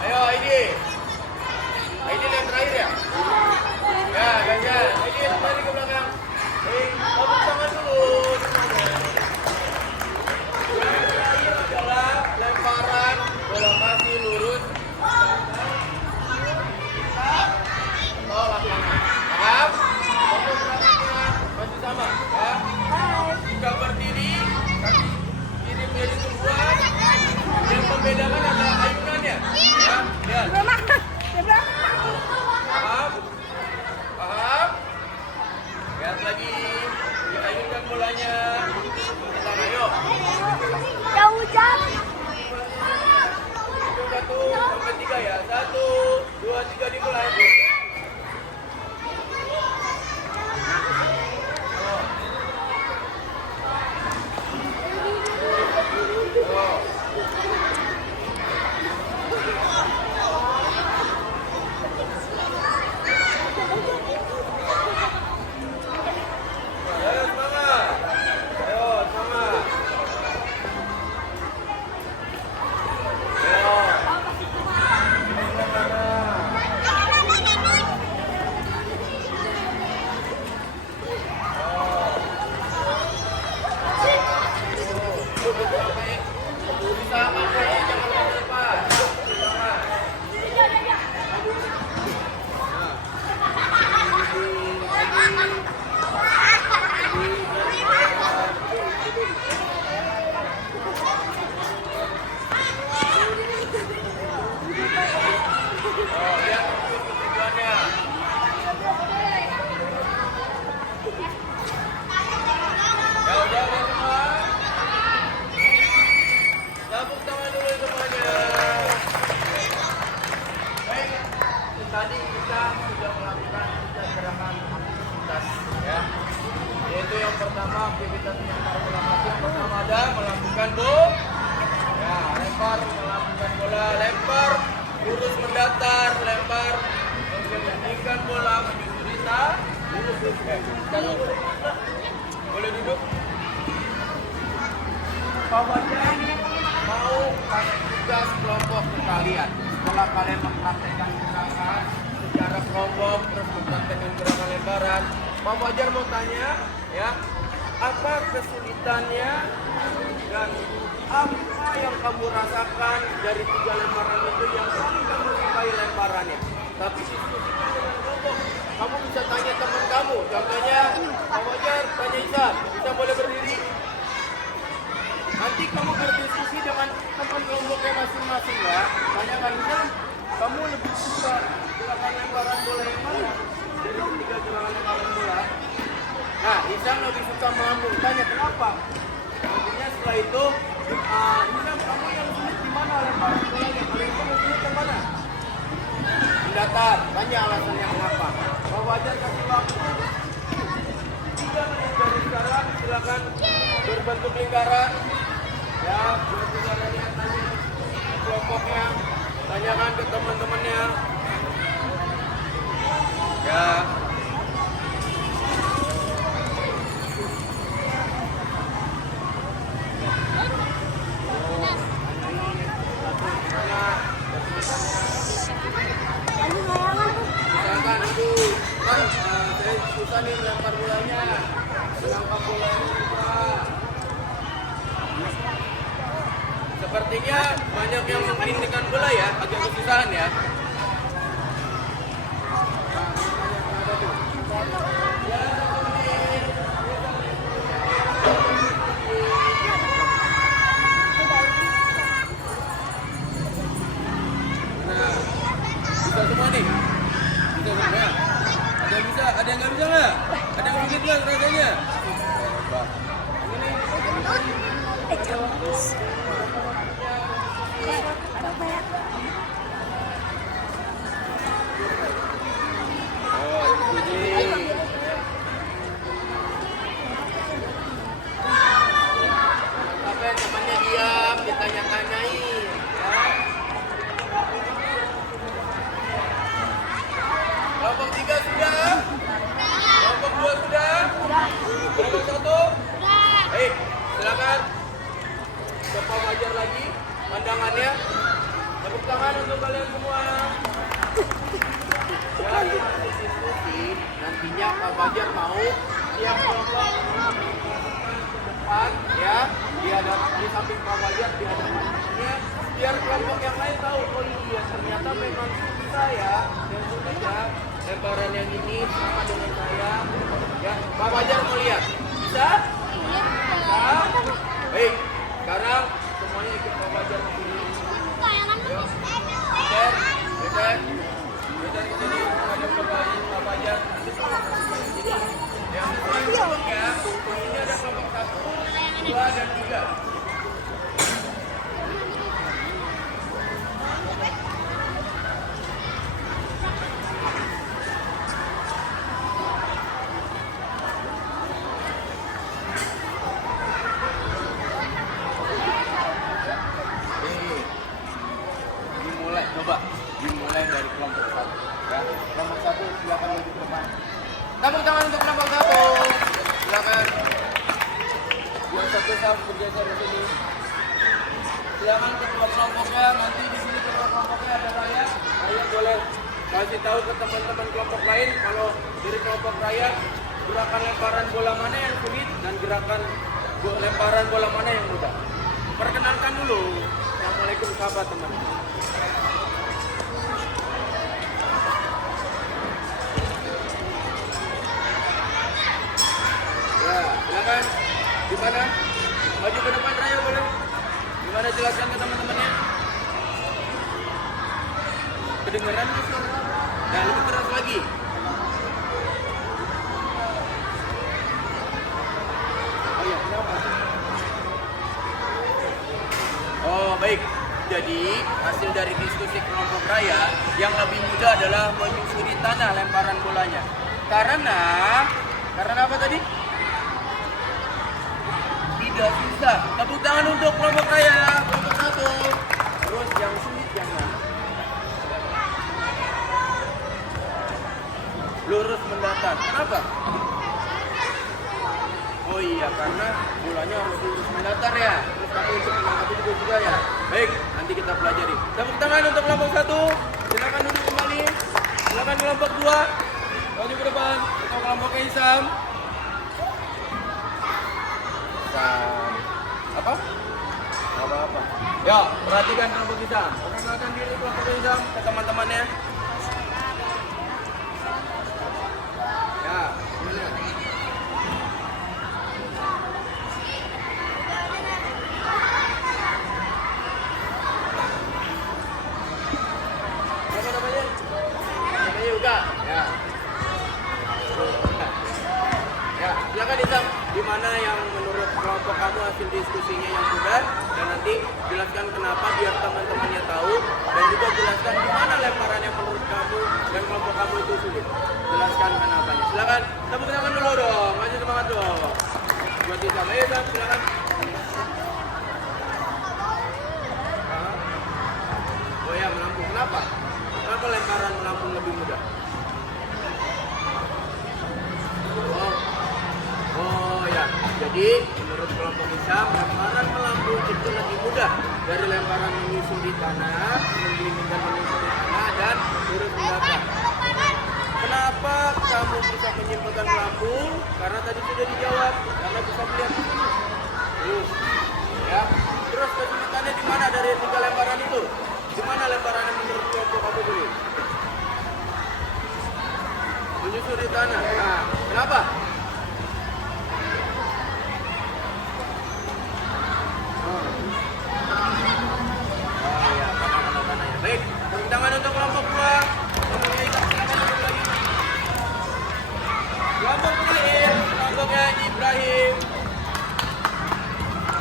Ayo, Aidi. Aidi yang terakhir ya? Ya, gantian. Aidi kembali ke belakang. Tepuk tangan dulu semuanya. Yang terakhir adalah lemparan bola masih lurus atau lapangan. Paham? Konsentrasinya masih sama ya. Jika berdiri, kaki kiri menjadi tumpuan. Yang membedakan adalah ayunannya. Ya, lihat. Paham? Paham? Lihat lagi. Diayunkan bolanya. Kita ayo. Jauh jauh. 1 sampai 3 ya. 1, 2, 3 dimulai. Ayo semangat. Ayo semangat. Ayo. sudah melakukan bola. Ya, lempar melakukan bola, lempar lurus mendatar, lempar menjadikan bola menyusuri boleh duduk. Pak Wajar mau kasih tugas kelompok ke kalian. Setelah kalian mempraktekkan gerakan secara kelompok, terus mempraktekkan gerakan lemparan, Pak Wajar mau tanya, ya, apa kesulitannya dan apa yang kamu rasakan dari 3 lemparan itu yang paling kamu sukai lemparannya. Tapi diskusikan dengan kelompok. Kamu bisa tanya teman kamu. Contohnya, Pak Wajar tanya Isan, bisa boleh berdiri. Nanti kamu berdiskusi dengan teman kelompoknya masing-masing, ya. Tanyakan, Isan, kamu lebih suka gerakan lemparan bola yang mana? Dari 3 gerakan lemparan bola. Nah, Isan lebih suka melambung. Tanya kenapa? Nantinya setelah itu, Isan, kamu yang sulit di mana lemparan bolanya? Kalau itu yang sulit yang mana? Mendatar. Tanya alasannya kenapa. Pak Wajar kasih waktu 3 menit dari sekarang. Silakan berbentuk lingkaran. Ya, berbentuk lingkarannya tanya ke kelompoknya. Tanyakan ke teman-temannya. Ya. Silakan itu. Kan saya susah nih melempar bolanya. Menangkap bolanya susah. Sepertinya banyak yang menginginkan bola ya, agak kesusahan ya. Nah, bisa semua nih. Bisa semua. Ada yang bisa, ada yang nggak bisa nggak? Ada yang sulit nggak rasanya? Sampai temannya diam, ditanya-tanyain. Kelompok 3 sudah? Kelompok 2 sudah? Kelompok 1? Baik, silakan. Pak Wajar lagi pandangannya. Tepuk tangan untuk kalian semua. Ya, diskusi. Nantinya Pak Wajar mau tiap kelompok ke depan, ya, di samping Pak Wajar di hadapannya, biar kelompok yang lain tahu, oh iya ternyata memang bisa ya, yang sudah ya, lemparan yang ini sama dengan saya. Ya, Pak Wajar mau lihat, bisa? Bisa? Baik, sekarang semuanya ikut Pak Wajar ke sini. Beser ke sini, ada Pak Wajar. Yang kelompok ya, ini ada kelompok 1, 2, dan 3. Dimulai dari kelompok 1, ya. Kelompok 1 silakan maju ke depan. Tepuk tangan untuk kelompok 1. Silakan. Yang satu saham bergeser ke sini. Silakan ketua kelompoknya, nanti di sini ketua kelompoknya ada Raya. Raya boleh kasih tahu ke teman-teman kelompok lain kalau dari kelompok Raya gerakan lemparan bola mana yang sulit dan gerakan lemparan bola mana yang mudah. Perkenalkan dulu. Assalamualaikum sahabat teman. Ya, silakan. Di mana? Maju ke depan Raya boleh. Di mana jelaskan ke teman-temannya. Kedengeran nggak sih? Nah, lebih keras lagi. Oh ya, kenapa? Oh, baik. Jadi, hasil dari diskusi kelompok Raya, yang lebih mudah adalah menyusuri tanah lemparan bolanya. Karena apa tadi? tidak susah. Tepuk tangan untuk kelompok saya. Kelompok satu. Terus yang sulit yang mana? Lurus mendatar. Kenapa? Oh iya, karena bolanya harus lurus mendatar ya. Terus kamu untuk menangkap itu juga ya. Baik, nanti kita pelajari. Tepuk tangan untuk kelompok satu. Silakan duduk kembali. Silakan kelompok dua. Maju ke depan. Untuk kelompok Isam. Apa? Apa-apa. Ya, perhatikan kelompok Isam. Perkenalkan diri kelompok Isam ke teman-temannya. Ya, gimana? Apa namanya? Namanya Yuga. Ya. Ya, silakan Isam. Di mana yang menurut kelompok kamu hasil diskusinya yang mudah, dan nanti jelaskan kenapa biar teman-temannya tahu, dan juga jelaskan di mana lemparan yang menurut kamu dan kelompok kamu itu sulit. Jelaskan kenapanya. Silakan tepuk tangan dulu dong. Maju semangat dong. Buat Isam. Ayo Isam, silakan. Oh ya, melampung. Kenapa? Kenapa lemparan melampung lebih mudah? Oh ya, jadi menurut kelompok Isam, lemparan melampung itu lebih mudah dari lemparan menyusul di tanah, menggelindingkan menyusul di tanah, dan lurus mendatar. Kenapa kamu bisa menyimpulkan melampung? Karena tadi sudah dijawab, karena bisa melihat di sini. Terus, ya. Terus kesulitannya di mana dari 3 lemparan itu? Di mana lemparan yang menurut kelompok kamu beli? Menyusul di tanah. Nah, kenapa? Baik, tepuk tangan untuk kelompok 2. Kelompoknya Isam, silakan duduk lagi. Kelompok Ibrahim, kelompoknya Ibrahim.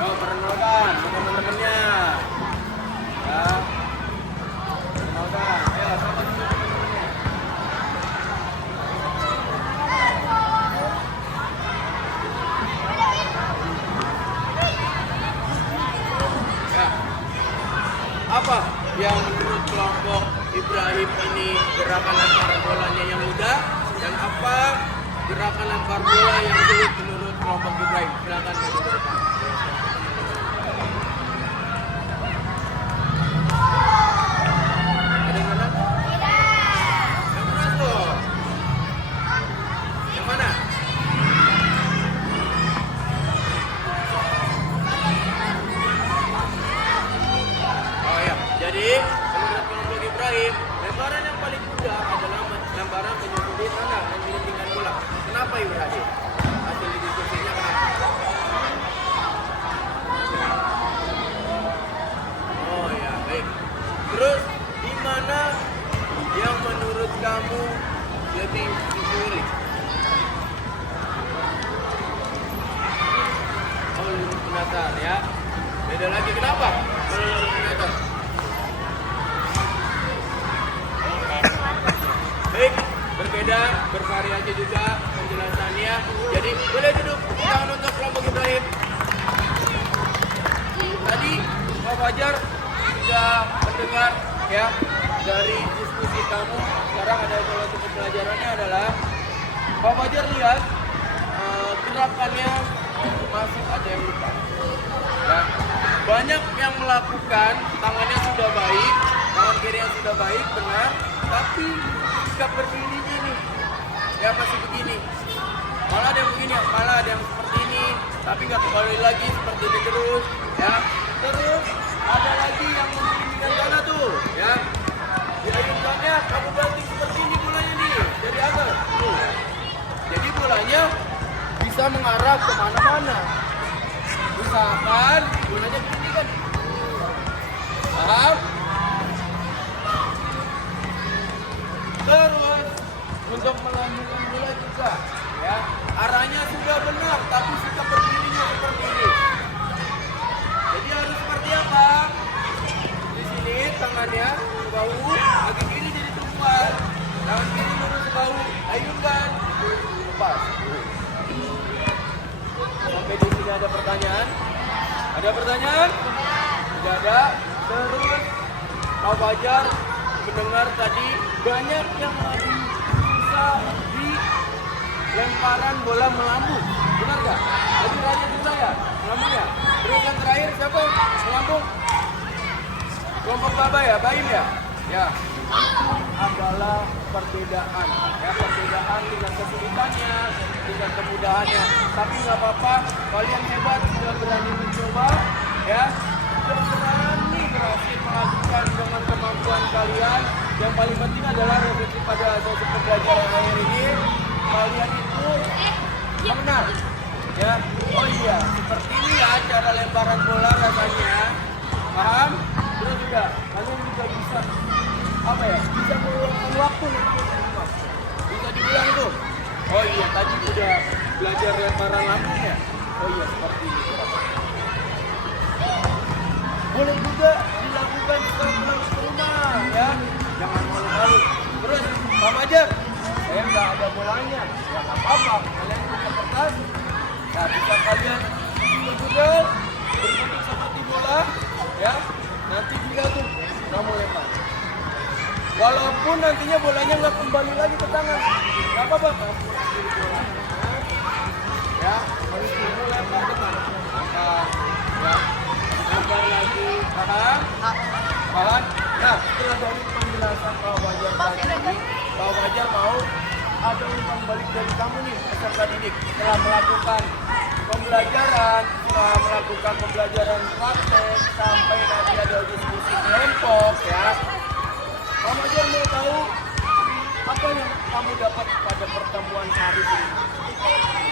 Oh, perkenalkan teman-temannya. Ya. Perkenalkan. Ayo, sama dulu teman-temannya. Ya. Apa yang menurut kelompok Ibrahim ini gerakan lempar bolanya yang mudah, dan apa gerakan lempar bola yang sulit menurut kelompok Ibrahim? Silakan maju ke depan. Ada yang mana? Yang keras tuh. Yang mana? Oh ya, jadi menurut kelompok Ibrahim, lemparan yang paling mudah adalah lemparan menyusul di tanah dan gelindingkan bola. Kenapa Ibrahim? Hasil diskusinya kenapa? Oh ya, baik. Terus di mana yang menurut kamu lebih sulit? Oh, lurus mendatar ya. Beda lagi, kenapa? Kalau lurus mendatar. Baik, berbeda, bervariasi juga penjelasannya. Jadi boleh duduk. Tangan untuk kelompok Ibrahim. Tadi Pak Fajar sudah mendengar ya dari diskusi kamu. Sekarang ada salah satu pelajarannya adalah Pak Fajar lihat gerakannya masih ada yang lupa. Ya. Banyak yang melakukan, tangannya sudah baik, tangan kirinya sudah baik, benar, tapi sikap berdirinya nih ya masih begini. Malah ada yang begini, malah ada yang seperti ini, tapi nggak kembali lagi seperti ini terus ya. Terus ada lagi yang memilihkan tanah tuh ya, diayunkannya kamu banting seperti ini bolanya nih dari atas tuh. Jadi bolanya bisa mengarah kemana-mana. Misalkan bolanya begini kan, paham? Terus untuk melanjutkan bola juga ya, arahnya sudah benar tapi sikap berdirinya seperti ini. Jadi harus seperti apa? Di sini tangannya ke bahu, kaki kiri jadi tumpuan, tangan kiri lurus ke bahu, ayunkan, lepas. Sampai di sini ada pertanyaan? Ada pertanyaan? Tidak ada. Terus Pak Fajar mendengar tadi banyak yang lagi susah di lemparan bola melambung. Benar nggak? Tadi Raja susah ya melambungnya. Terus yang terakhir siapa yang melambung? Kelompok Baba ya, Baim ya? Ya. Itu adalah perbedaan. Ya, perbedaan dengan kesulitannya, dengan kemudahannya. Tapi nggak apa-apa, kalian hebat, sudah berani mencoba, ya. Sudah berani berhasil melakukan dengan kemampuan kalian. Yang paling penting adalah refleksi pada sesi pembelajaran akhir ini. Kalian itu menang. Ya, oh iya, seperti ini ya cara lemparan bola rasanya. Paham? Terus juga, kalian juga bisa apa ya? Bisa meluangkan waktu untuk rumah. Bisa dibilang tuh. Oh iya, tadi sudah belajar lemparan lambung ya. Oh iya, seperti ini. Boleh juga dilakukan setelah pulang ke rumah, ya. Jangan malu-malu. Terus, Pak Fajar, saya nggak ada bolanya. Ya nggak apa-apa. Kalian punya kertas. Nah, bisa kalian juga berbentuk seperti bola, ya. Nanti tinggal tuh kamu lempar. Walaupun nantinya bolanya nggak kembali lagi ke tangan, nggak apa-apa. Kamu ambil bola, ya. Kamu lempar ke tangan. Lempar, ya. Lempar lagi, paham? Paham? Nah, setelah dari penjelasan Pak Fajar tadi, Pak Fajar mau ada umpan balik dari kamu nih, peserta didik. Setelah melakukan pembelajaran, setelah melakukan pembelajaran praktek, sampai nanti ada diskusi kelompok, ya. Pak Fajar mau tahu apa yang kamu dapat pada pertemuan hari ini.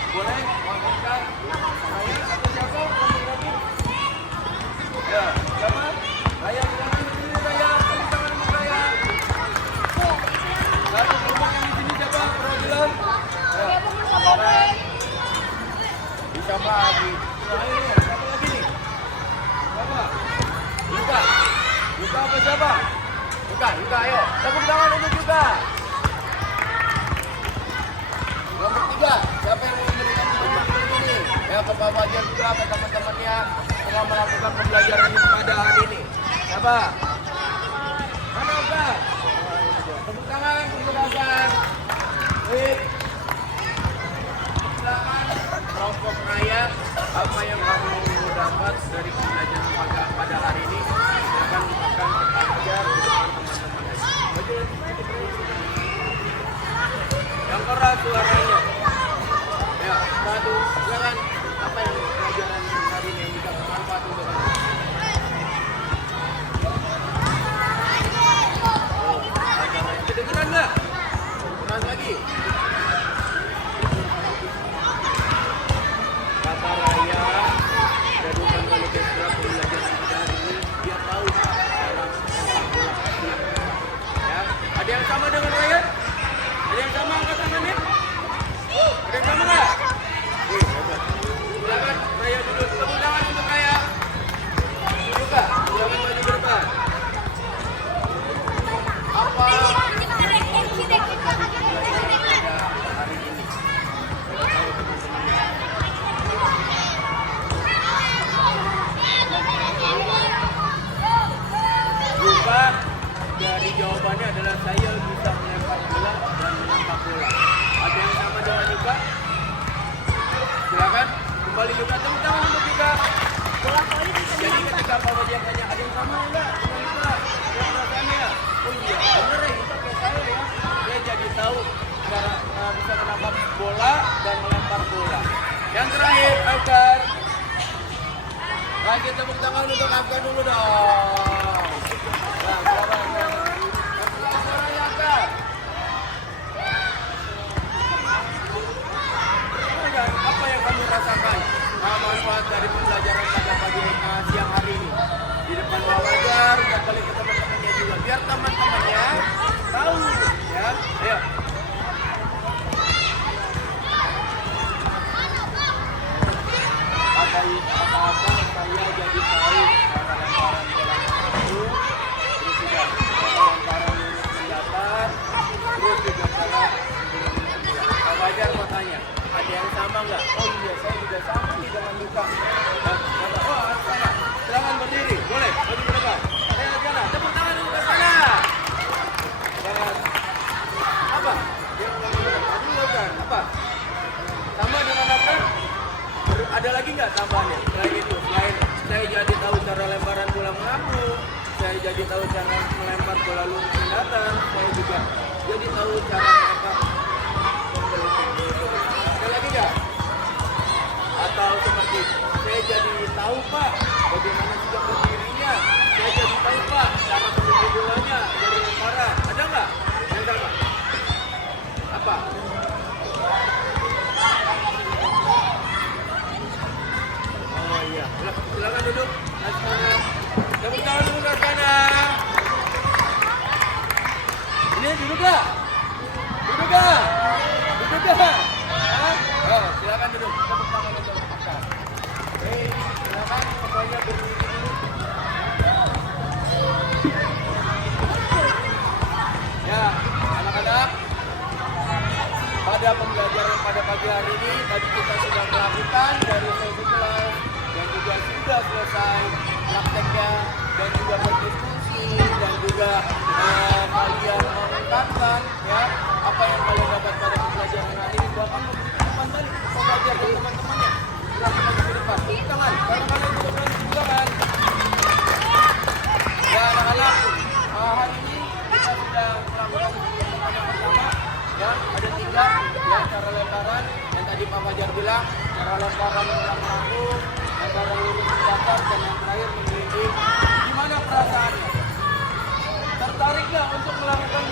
Boleh mengatakan saya atau siapa kamu lagi? Ya, siapa? Saya bilang di sini saya, tepuk tangan untuk saya. Satu kelompok yang di sini siapa? Perwakilan? Ya, orang. Bisa lagi. Ayo, siapa lagi nih? Siapa? Yuka. Yuka apa siapa? Yuka, ayo. Tepuk tangan untuk Yuka. Nomor 3, siapa yang memberikan pembelajaran ini? Ya, ke Pak Fajar juga, ke teman-temannya telah melakukan pembelajaran pada hari ini. Siapa? Mana Yuka? Tepuk tangan untuk Hasan. Baik. Silakan kelompok raya, apa yang kamu dapat dari pembelajaran pada hari ini? Silakan akan Fajar di depan teman-teman. Yang keras suaranya. Ya, satu, silakan apa yang pelajaran hari ini yang bisa bermanfaat untuk kamu? Kedengeran nggak? Keras lagi. Kata Raya, jadikan kali setelah pembelajaran pada hari ini, biar tahu cara sepak bola. Ya, ada yang sama dengan Raya? Ada yang sama angkat tangannya? Ada yang sama nggak? Silakan Raya dulu. Tepuk tangan untuk Raya. Juga, silakan maju ke depan. Apa hari ini? Juga dari jawabannya adalah saya bisa melempar bola dan menangkap bola. Ada yang sama dengan Yuka? Silakan kembali Yuka, tepuk tangan untuk Yuka. Jadi ketika Pak Fajar tanya ada yang sama enggak dengan Yuka? Yang perasaannya? Oh iya, bener ya Yuka kayak saya ya. Dia jadi tahu cara bisa menangkap bola dan melempar bola. Yang terakhir, Afgar. Lagi tepuk tangan untuk Afgar dulu dong. Nah, silakan. Apa yang kamu rasakan manfaat dari pembelajaran pada pagi siang hari ini di depan Pak Fajar dan balik ke teman-temannya juga biar teman-temannya tahu ya. Ayo. Apa saya jadi tahu cara lemparan bola itu terus juga jadi tahu cara lemparan bola mengapung, saya jadi tahu cara melempar bola lurus ke datar, saya juga jadi tahu cara melempar sekali lagi nggak? Atau seperti saya jadi tahu Pak bagaimana sikap berdirinya, saya jadi tahu Pak cara menunggu bolanya dari lemparan, ada nggak? Yang sama? Apa? Oh iya, silakan duduk. Asmara, tepuk tangan dulu ke sana. Ini duduk gak? Duduk gak? Duduk gak? Hah? Oh, silakan duduk. Tepuk tangan untuk makan. Oke, silakan semuanya berdiri dulu. Ya, anak-anak. Pada pembelajaran pada pagi hari ini, tadi kita sudah melakukan dari sesi kelas dan juga sudah selesai prakteknya dan juga berdiskusi dan juga kalian mengungkapkan ya apa yang kalian dapat pada pembelajaran hari ini, bahkan memberikan dari pembelajar dan teman-temannya. Silakan maju ke depan, tepuk tangan karena kalian juga berani juga kan. Ya anak-anak, hari ini kita sudah melakukan pertemuan yang pertama. Ya, ada 3 ya cara lemparan yang tadi Pak Fajar bilang, cara lemparan bola mengapung, lemparan lurus ke datar, dan yang terakhir menggelinding. Gimana perasaannya? Tertarik nggak untuk melakukan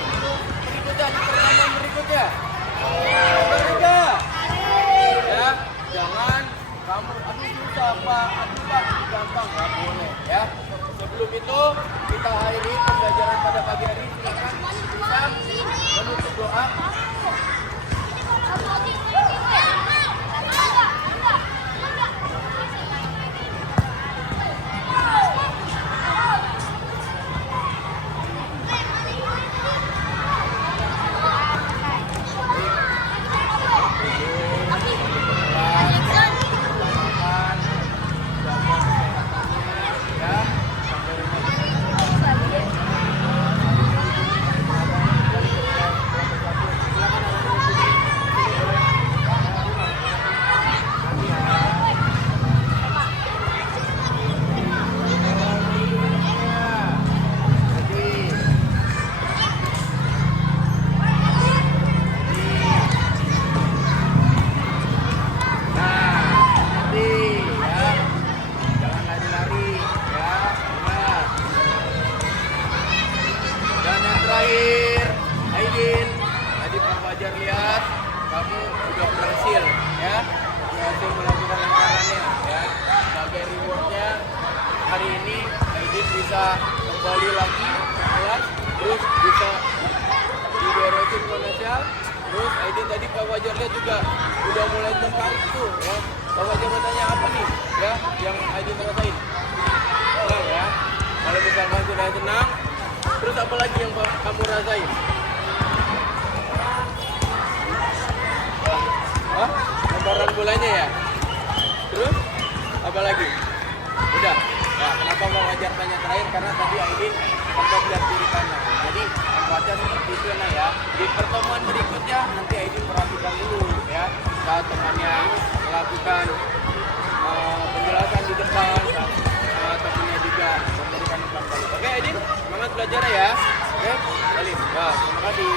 berikutnya di pertemuan berikutnya? Tertarik nggak? Ya, jangan kamu aduh susah Pak, aduh Pak gampang, nggak boleh ya. Sebelum itu kita akhiri pembelajaran pada pagi hari ini. Silakan bisa menutup doa. Terakhir, Aidin, tadi Pak Fajar lihat kamu sudah berhasil ya, berhasil melakukan lemparannya ya. Sebagai rewardnya hari ini Aidin bisa kembali lagi ke kelas, terus bisa di DRS Indonesia. Terus Aidin tadi Pak Fajar lihat juga udah mulai tertarik tuh ya. Pak Fajar mau tanya apa nih ya yang Aidin rasain? Senang ya. Kalau misalkan sudah senang, terus apa lagi yang kamu rasain? Hah? Lemparan bolanya ya? Terus? Apa lagi? Udah? Ya, kenapa Pak Fajar tanya terakhir? Karena tadi Aidin sempat lihat kiri kanan. Jadi, baca seperti itu nah ya. Di pertemuan berikutnya, nanti Aidin perhatikan dulu ya. Saat temannya melakukan penjelasan di depan, temannya juga memberikan umpan balik. Oke Aidin, semangat belajar ya. Oke, balik. Wah, terima kasih.